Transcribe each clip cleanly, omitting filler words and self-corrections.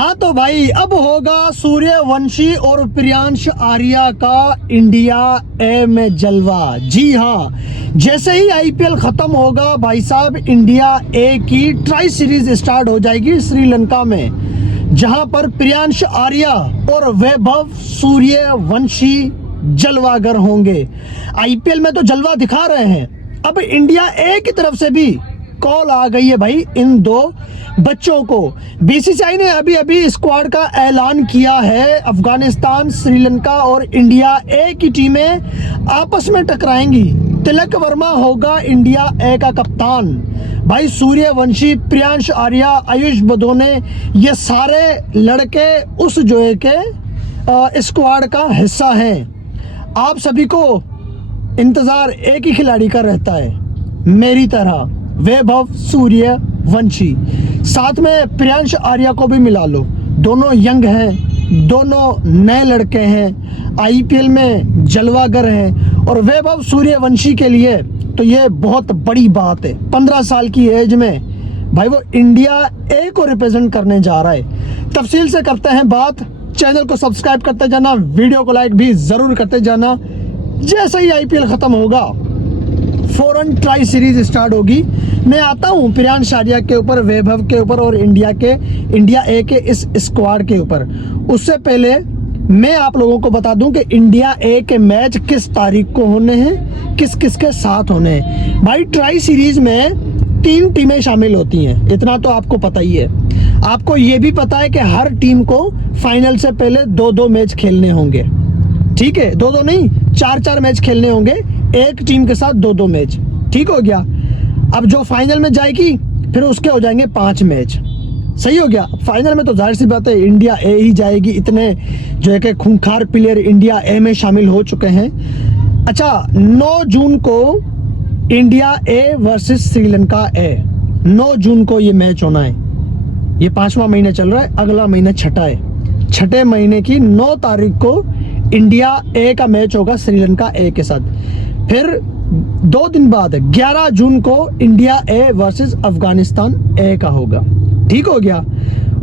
हाँ तो भाई अब होगा सूर्यवंशी और प्रियांश आर्या का इंडिया ए में जलवा। जी हाँ, जैसे ही आईपीएल खत्म होगा भाई साहब, इंडिया ए की ट्राई सीरीज स्टार्ट हो जाएगी श्रीलंका में, जहां पर प्रियांश आर्या और वैभव सूर्यवंशी जलवागर होंगे। आईपीएल में तो जलवा दिखा रहे हैं, अब इंडिया ए की तरफ से भी कॉल आ गई है भाई इन दो बच्चों को। बीसीसीआई ने अभी अभी स्क्वाड का ऐलान किया है। अफगानिस्तान, श्रीलंका और इंडिया ए की टीमें आपस में टकराएंगी। तिलक वर्मा होगा इंडिया ए का कप्तान। भाई सूर्यवंशी, प्रियांश आर्या, आयुष बदोने, ये सारे लड़के उस जो है के स्क्वाड का हिस्सा हैं। आप सभी को इंतजार एक ही खिलाड़ी का रहता है, मेरी तरह, वैभव सूर्यवंशी। साथ में प्रियांश आर्या को भी मिला लो, दोनों यंग हैं, दोनों नए लड़के हैं, आईपीएल में जलवागर हैं। और वैभव सूर्यवंशी के लिए तो ये बहुत बड़ी बात है। 15 साल की एज में भाई वो इंडिया ए को रिप्रेजेंट करने जा रहा है। तफसील से करते हैं बात। चैनल को सब्सक्राइब करते जाना, वीडियो को लाइक भी जरूर करते जाना। जैसे ही आईपीएल खत्म होगा फौरन ट्राई सीरीज स्टार्ट होगी। मैं आता हूं प्रियांश आर्या के ऊपर, वैभव के ऊपर और इंडिया ए के इस स्क्वाड के ऊपर। उससे पहले मैं आप लोगों को बता दूं कि इंडिया ए के मैच किस तारीख को होने हैं, किस किस के साथ होने हैं। भाई ट्राई सीरीज में 3 टीमें शामिल होती हैं, इतना तो आपको पता ही है। आपको ये भी पता है कि हर टीम को फाइनल से पहले 2-2 मैच खेलने होंगे। ठीक है, 2-2 नहीं, 4-4 मैच खेलने होंगे, एक टीम के साथ 2-2 मैच। ठीक हो गया। अब जो फाइनल में जाएगी फिर उसके हो जाएंगे 5 मैच। सही हो गया। फाइनल में तो जाहिर सी बात है इंडिया ए ही जाएगी, इतने जो है कि खूंखार प्लेयर इंडिया ए में शामिल हो चुके हैं। अच्छा, 9 जून को इंडिया ए वर्सेस श्रीलंका ए, 9 जून को ये मैच होना है। ये 5वां महीना चल रहा है, अगला महीना छठा है। छठे महीने की 9 तारीख को इंडिया ए का मैच होगा श्रीलंका ए के साथ। फिर 2 दिन बाद 11 जून को इंडिया ए वर्सेस अफगानिस्तान ए का होगा। ठीक हो गया।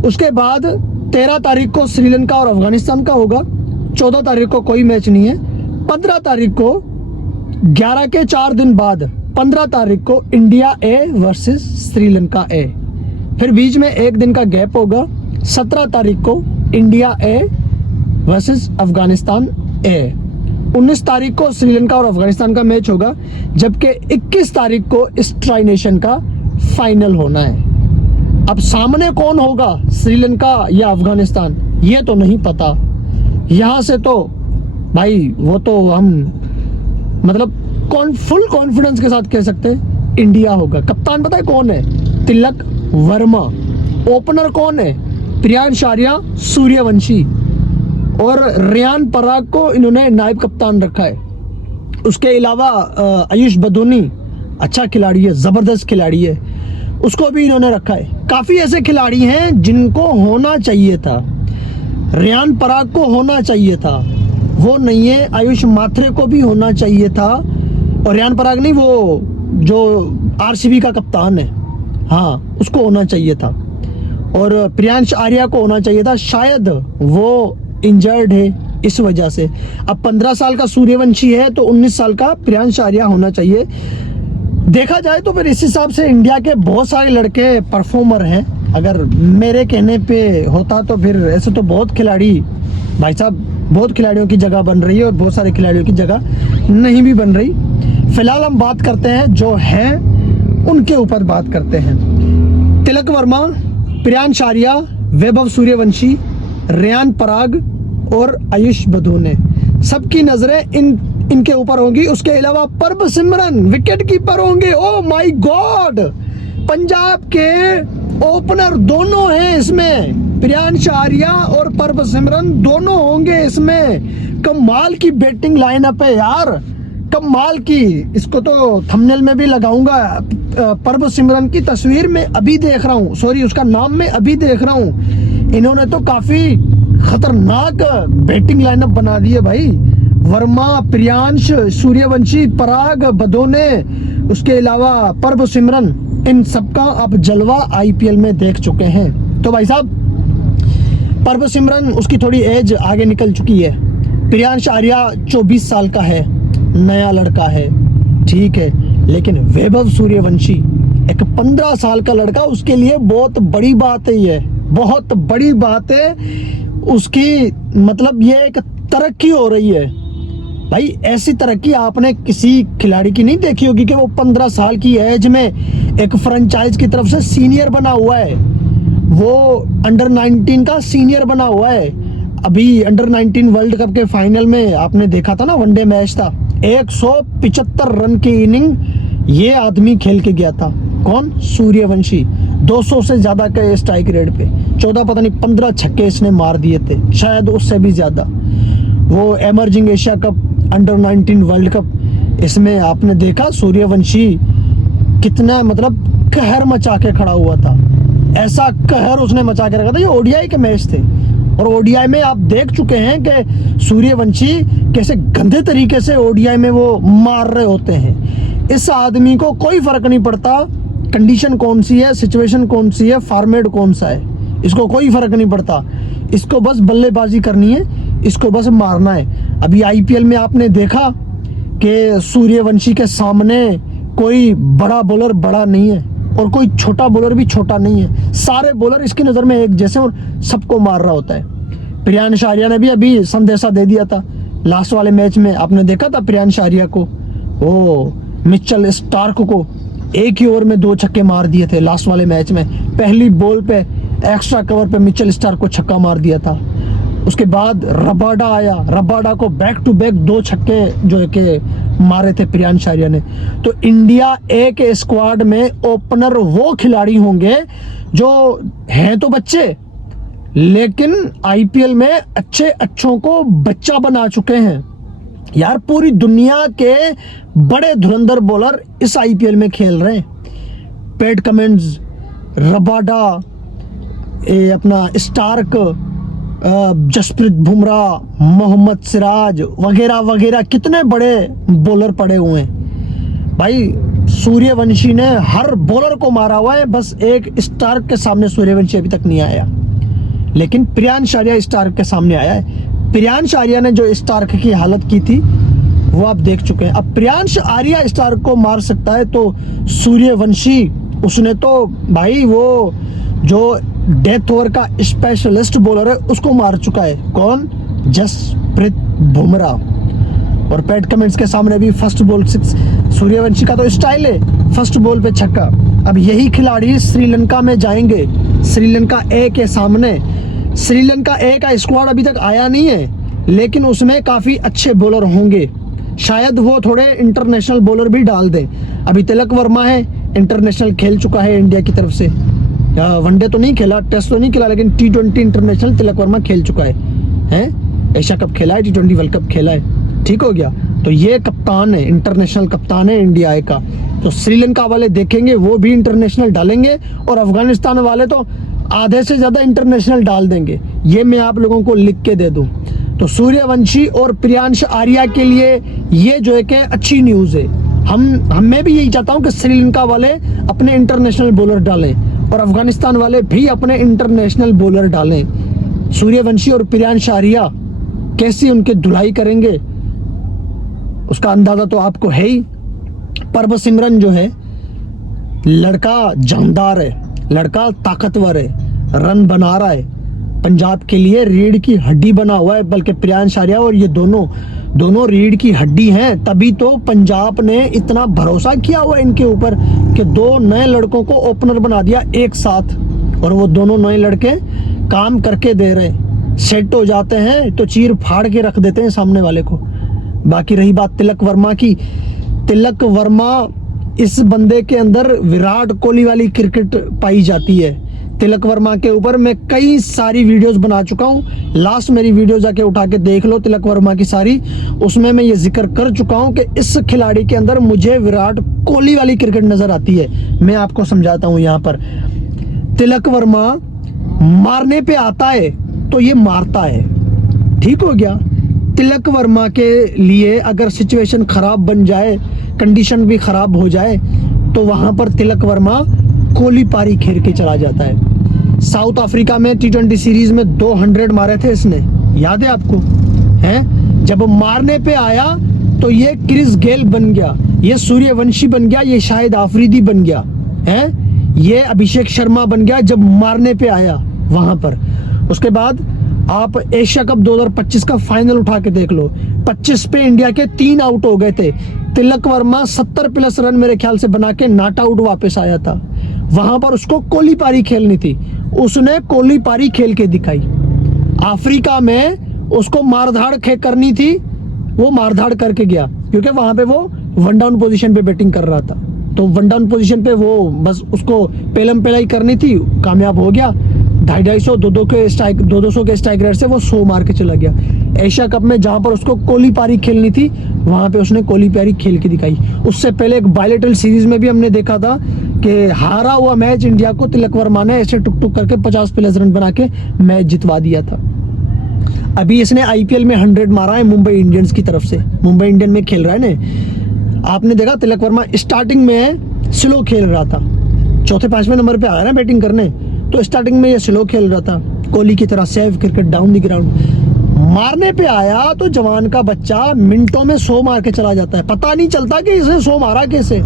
उसके बाद 13 तारीख को श्रीलंका और अफगानिस्तान का होगा। 14 तारीख को कोई मैच नहीं है। 15 तारीख को 11 के 4 दिन बाद 15 तारीख को इंडिया ए वर्सेस श्रीलंका ए। फिर बीच में 1 दिन का गैप होगा। 17 तारीख को इंडिया ए वर्सेस अफगानिस्तान ए। 19 तारीख को श्रीलंका और अफगानिस्तान का मैच होगा, जबकि 21 तारीख को इस ट्राई नेशन का फाइनल होना है। अब सामने कौन होगा, श्रीलंका या अफगानिस्तान, ये तो नहीं पता। यहां से तो भाई वो तो हम मतलब फुल कॉन्फिडेंस के साथ कह सकते हैं इंडिया होगा। कप्तान पता है कौन है? तिलक वर्मा। ओपनर कौन है? प्रियांश आर्या, सूर्यवंशी और रियान पराग को इन्होंने नायब कप्तान रखा है। उसके अलावा आयुष बदोनी अच्छा खिलाड़ी है, जबरदस्त खिलाड़ी है, उसको भी इन्होंने रखा है। काफी ऐसे खिलाड़ी हैं जिनको होना चाहिए था। रियान पराग को होना चाहिए था, वो नहीं है। आयुष माथरे को भी होना चाहिए था। और रियान पराग नहीं, वो जो आरसीबी का कप्तान है, हाँ, उसको होना चाहिए था। और प्रियांश आर्या को होना चाहिए था, शायद वो इंजर्ड है इस वजह से। अब 15 साल का सूर्यवंशी है तो 19 साल का प्रियांश आर्या होना चाहिए। देखा जाए तो फिर इस हिसाब से इंडिया के बहुत सारे लड़के परफॉर्मर हैं। अगर मेरे कहने पे होता तो फिर ऐसे तो बहुत खिलाड़ी भाई साहब, बहुत खिलाड़ियों की जगह बन रही है और बहुत सारे खिलाड़ियों की जगह नहीं भी बन रही। फिलहाल हम बात करते हैं जो है उनके ऊपर बात करते हैं। तिलक वर्मा, प्रियांश आर्या, वैभव सूर्यवंशी, रियान पराग और आयुष बदोने, सबकी नजरें इनके ऊपर होंगी। उसके अलावा परब सिमरन विकेट कीपर होंगे। ओ माय गॉड, पंजाब के ओपनर दोनों हैं इसमें, प्रियांश आर्या और परब सिमरन दोनों होंगे इसमें। कमाल की बैटिंग लाइनअप है यार, कमाल की। इसको तो थंबनेल में भी लगाऊंगा। परब सिमरन की तस्वीर में अभी देख रहा हूँ, सॉरी उसका नाम मैं अभी देख रहा हूँ। इन्होंने तो काफी खतरनाक बैटिंग लाइनअप बना दी है भाई। वर्मा, प्रियांश, सूर्यवंशी, पराग, बदोने, उसके अलावा परब सिमरन, इन सबका आप जलवा आईपीएल में देख चुके हैं। तो भाई साहब परबसिमरन उसकी थोड़ी एज आगे निकल चुकी है। प्रियांश आर्या 24 साल का है, नया लड़का है, ठीक है। लेकिन वैभव सूर्यवंशी एक 15 साल का लड़का, उसके लिए बहुत बड़ी बात है, ये बहुत बड़ी बात है उसकी। मतलब ये एक तरक्की हो रही है भाई। ऐसी तरक्की आपने किसी खिलाड़ी की नहीं देखी होगी कि वो 15 साल की एज में एक फ्रेंचाइज की तरफ से सीनियर बना हुआ है, वो अंडर 19 का सीनियर बना हुआ है। अभी अंडर 19 वर्ल्ड कप के फाइनल में आपने देखा था ना, वनडे मैच था, 175 रन की इनिंग ये आदमी खेल के गया था। कौन? सूर्यवंशी। 200 से ज्यादा के स्ट्राइक रेट पे, 14 पता नहीं 15 छक्के इसने मार दिए थे, शायद उससे भी ज्यादा। वो emerging Asia cup, under 19 world cup, इसमें आपने देखा सूर्यवंशी कितना मतलब कहर मचा के खड़ा हुआ था। ऐसा कहर उसने मचा के रखा था। ये ओडीआई के मैच थे और ओडीआई में आप देख चुके हैं कि सूर्यवंशी कैसे गंदे तरीके से ओडीआई में वो मार रहे होते हैं। इस आदमी को कोई फर्क नहीं पड़ता कंडीशन कौन सी है, सिचुएशन कौन सी है, फॉर्मेट कौन सा है, इसको कोई फर्क नहीं पड़ता। इसको बस बल्लेबाजी करनी है, इसको बस मारना है। अभी आईपीएल में आपने देखा कि सूर्यवंशी के सामने कोई बड़ा बॉलर बड़ा नहीं है और कोई छोटा बॉलर भी छोटा नहीं है। सारे बॉलर इसकी नज़र में एक जैसे और सबको मार रहा होता है। प्रियांश आर्या ने भी अभी संदेशा दे दिया था लास्ट वाले मैच में, आपने देखा था प्रियांश आर्या को, वो मिचेल स्टार्क को एक ही ओवर में 2 छक्के मार दिए थे लास्ट वाले मैच में। पहली बॉल पे एक्स्ट्रा कवर पे मिचेल स्टार्क को छक्का मार दिया था। उसके बाद रबाडा आया, रबाडा को बैक टू बैक 2 छक्के जो है कि मारे थे प्रियांश आर्या ने। तो इंडिया ए के स्क्वाड में ओपनर वो खिलाड़ी होंगे जो हैं तो बच्चे, लेकिन आईपीएल में अच्छों को बच्चा बना चुके हैं। यार पूरी दुनिया के बड़े धुरंधर बॉलर इस आईपीएल में खेल रहे हैं। पैट कमिंस, रबाडा, अपना स्टार्क, जसप्रीत बुमराह, मोहम्मद सिराज वगैरह वगैरह, कितने बड़े बॉलर पड़े हुए हैं भाई। सूर्यवंशी ने हर बॉलर को मारा हुआ है, बस एक स्टार्क के सामने सूर्यवंशी अभी तक नहीं आया, लेकिन प्रियांश आर्या स्टार्क के सामने आया है। प्रियांश आर्या ने जो स्टार्क की हालत की थी वो आप देख चुके हैं। अब प्रियांश आर्या स्टार्क को मार सकता है तो सूर्यवंशी, उसने तो भाई वो जो डेथ ओवर का स्पेशलिस्ट बॉलर है उसको मार चुका है। कौन? जसप्रीत बुमराह। और पैट कमिंस के सामने भी फर्स्ट बॉल 6। सूर्यवंशी का तो स्टाइल है फर्स्ट बॉल पे छक्का। अब यही खिलाड़ी श्रीलंका में जाएंगे, श्रीलंका ए के सामने। श्रीलंका ए का स्क्वाड अभी तक आया नहीं है, लेकिन उसमें काफी अच्छे बॉलर होंगे। शायद वो थोड़े इंटरनेशनल बॉलर भी डाल दें। अभी तिलक वर्मा है, इंटरनेशनल खेल चुका है इंडिया की तरफ से। वनडे तो नहीं खेला, टेस्ट तो नहीं खेला, लेकिन T20 इंटरनेशनल तिलक वर्मा खेल चुका है। एशिया कप खेला है, T20 वर्ल्ड कप खेला है, ठीक हो गया। तो ये कप्तान है, इंटरनेशनल कप्तान है इंडिया का। तो श्रीलंका वाले देखेंगे वो भी इंटरनेशनल डालेंगे, और अफगानिस्तान वाले तो आधे से ज्यादा इंटरनेशनल डाल देंगे। ये मैं आप लोगों को लिख के दे दूं। तो सूर्यवंशी और प्रियांश आर्या के लिए ये जो है कि अच्छी न्यूज है। मैं भी यही चाहता हूं कि श्रीलंका वाले अपने इंटरनेशनल बॉलर डालें और अफगानिस्तान वाले भी अपने इंटरनेशनल बॉलर डालें। सूर्यवंशी और प्रियांश आर्या कैसी उनके धुलाई करेंगे उसका अंदाजा तो आपको है ही। परबसिमरन जो है लड़का जानदार है, लड़का ताकतवर है, रन बना रहा है, पंजाब के लिए रीढ़ की हड्डी बना हुआ है। बल्कि प्रियांश आर्या और ये दोनों रीढ़ की हड्डी हैं, तभी तो पंजाब ने इतना भरोसा किया हुआ इनके ऊपर कि 2 नए लड़कों को ओपनर बना दिया एक साथ, और वो दोनों नए लड़के काम करके दे रहे हैं। सेट हो जाते हैं तो चीर फाड़ के रख देते हैं सामने वाले को। बाकी रही बात तिलक वर्मा की, तिलक वर्मा, इस बंदे के अंदर विराट कोहली वाली क्रिकेट पाई जाती है। तिलक वर्मा के ऊपर मैं कई सारी वीडियोस बना चुका हूँ, लास्ट मेरी वीडियो जाके उठा के देख लो तिलक वर्मा की सारी, उसमें मैं ये जिक्र कर चुका हूँ कि इस खिलाड़ी के अंदर मुझे विराट कोहली वाली क्रिकेट नजर आती है। मैं आपको समझाता हूँ यहाँ पर। तिलक वर्मा मारने पे आता है तो ये मारता है, ठीक हो गया। तिलक वर्मा के लिए अगर सिचुएशन खराब बन जाए, कंडीशन भी खराब हो जाए, तो वहां पर तिलक वर्मा कोहली पारी खेल के चला जाता है। साउथ अफ्रीका में T20 सीरीज में 200 मारे थे इसने, याद है आपको? हैं, जब मारने पे आया तो ये क्रिस गेल बन गया, ये सूर्यवंशी बन गया, ये शाहिद आफरीदी बन गया, हैं, ये अभिषेक शर्मा बन गया जब मारने पे आया वहां पर। उसके बाद आप एशिया कप 2025 का फाइनल उठा के देख लो, 25 पे इंडिया के 3 आउट हो गए थे। तिलक वर्मा 70 प्लस रन मेरे ख्याल से बना के नॉट आउट वापस आया था। वहां पर उसको कोली पारी खेलनी थी, उसने कोली पारी खेल के दिखाई। अफ्रीका में उसको मारधाड़ करनी थी, वो मारधाड़ करके गया, क्योंकि वहां पे वो वन डाउन पोजीशन पे बैटिंग कर रहा था। तो वन डाउन पोजीशन पे वो बस उसको पेलम पेलाई करनी थी, कामयाब हो गया। 250 200 के स्ट्राइक रेट से वो 100 मार के चला गया। एशिया कप में जहां पर उसको कोली पारी खेलनी थी, वहां पे उसने कोली पारी खेल के दिखाई। उससे पहले एक बायलेटरल सीरीज में भी हमने देखा था कि हारा हुआ मैच इंडिया को तिलक वर्मा ने ऐसे टुक टुक करके 50 प्लस रन बना के मैच जितवा दिया था। अभी इसने आईपीएल में 100 मारा है मुंबई इंडियंस की तरफ से, मुंबई इंडियन में खेल रहा है ना। आपने देखा तिलक वर्मा स्टार्टिंग में स्लो खेल रहा था, चौथे 5वें नंबर पे आया ना बैटिंग करने, तो स्टार्टिंग में ये स्लो खेल रहा था, कोहली की तरह save cricket down the ground. मारने पे आया तो जवान का बच्चा मिनटों में 100 मार के चला जाता है, पता नहीं चलता कि इसने 100 मारा कैसे।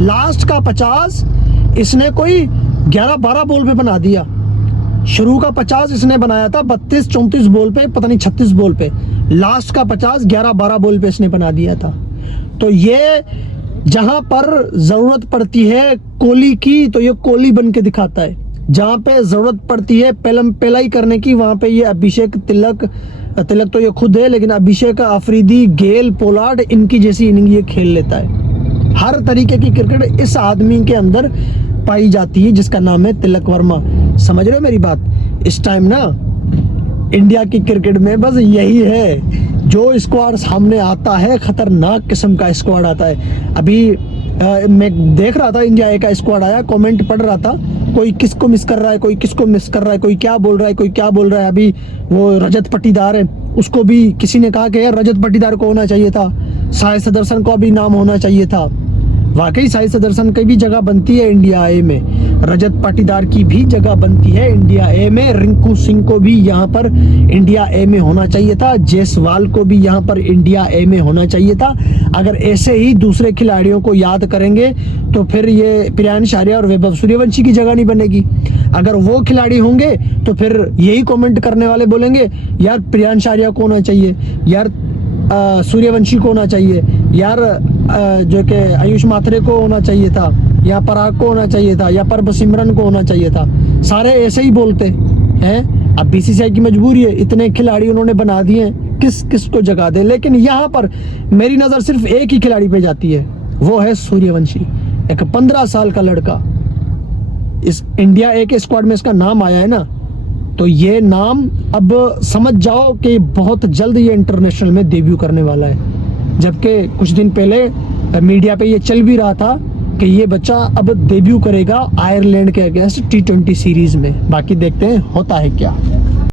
लास्ट का 50 इसने कोई 11-12 बॉल पे बना दिया। शुरू का 50 इसने बनाया था 32-34 बॉल पे, पता नहीं 36 बॉल पे। लास्ट का 50 11-12 बॉल पे इसने बना दिया था। तो ये जहां पर जरूरत पड़ती है कोहली की, तो ये कोहली बन के दिखाता है। जहां पे जरूरत पड़ती है पेलम पेलाई करने की, वहां पे ये अभिषेक तिलक तो ये खुद है, लेकिन अभिषेक आफरीदी, गेल, पोलार्ड, इनकी जैसी इनिंग ये खेल लेता है। हर तरीके की क्रिकेट इस आदमी के अंदर पाई जाती है, जिसका नाम है तिलक वर्मा। समझ रहे हो मेरी बात? इस टाइम ना इंडिया की क्रिकेट में बस यही है, जो स्क्वाड सामने आता है खतरनाक किस्म का स्क्वाड आता है। अभी मैं देख रहा था इंडिया ए का स्क्वाड आया, कमेंट पढ़ रहा था, कोई किसको मिस कर रहा है, कोई किसको मिस कर रहा है, कोई क्या बोल रहा है, कोई क्या बोल रहा है। अभी वो रजत पाटीदार है, उसको भी किसी ने कहा कि यार रजत पाटीदार को होना चाहिए था, साई सदरसन का भी नाम होना चाहिए था। वाकई साई सदरसन की भी जगह बनती है इंडिया ए में, रजत पाटीदार की भी जगह बनती है इंडिया ए में। रिंकू सिंह को भी यहाँ पर इंडिया ए में होना चाहिए था, जायसवाल को भी यहाँ पर इंडिया ए में होना चाहिए था। अगर ऐसे ही दूसरे खिलाड़ियों को याद करेंगे तो फिर ये प्रियांश आर्या और वैभव सूर्यवंशी की जगह नहीं बनेगी। अगर वो खिलाड़ी होंगे तो फिर यही कमेंट करने वाले बोलेंगे यार प्रियांश आर्या को होना चाहिए, यार सूर्यवंशी को होना चाहिए, यार जो कि आयुष माथरे को होना चाहिए था, या पराग को होना चाहिए था, या परबसिमरन को होना चाहिए था। सारे ऐसे ही बोलते हैं। अब बीसीसीआई की मजबूरी है, इतने खिलाड़ी उन्होंने बना दिए, किस किस को जगह दे। लेकिन यहाँ पर मेरी नज़र सिर्फ एक ही खिलाड़ी पे जाती है, वो है सूर्यवंशी। एक 15 साल का लड़का, इस इंडिया ए के स्क्वाड में इसका नाम आया है ना, तो ये नाम अब समझ जाओ कि बहुत जल्द ये इंटरनेशनल में डेब्यू करने वाला है। जबकि कुछ दिन पहले मीडिया पे ये चल भी रहा था कि ये बच्चा अब डेब्यू करेगा आयरलैंड के अगेंस्ट T20 सीरीज में। बाकी देखते हैं होता है क्या।